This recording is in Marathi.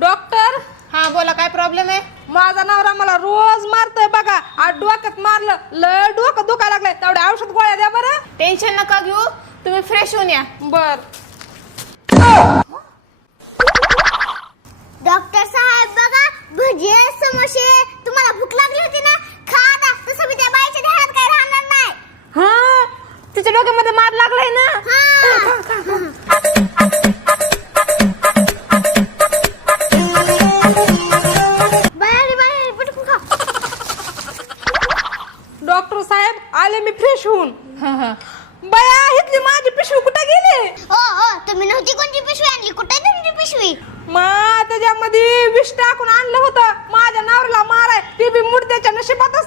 डॉक्टर हा बोला, काय प्रॉब्लेम आहे? माझा नवरा मला रोज मारतोय बघा. आज डोक्यात मारलं, लय डोकं दुखायला लागलंय. तेवढे औषध गोळ्या द्या बरं. टेन्शन नका घेऊ, तुम्ही फ्रेश होऊन या. बर. डॉक्टर साहेब बघा, भजी समोसे, तुम्हाला भूक लागली होती ना, खा आता. तसं मी त्या बाईच्या ध्यानात काय राहणार नाही. हा, तिच्या डोक्यामध्ये मार लागलाय ना. डॉक्टर साहेब आले मी फ्रेश होऊन. बया इथली माझी पिशवी कुठे गेली? तुम्ही नव्हती कोणती पिशवी आणली? कुठे तुमची पिशवी? त्याच्यामध्ये विष टाकून आणलं होतं. माझ्या नवऱ्याला माराय, ती बी मुर्द्याच्या नशिबातच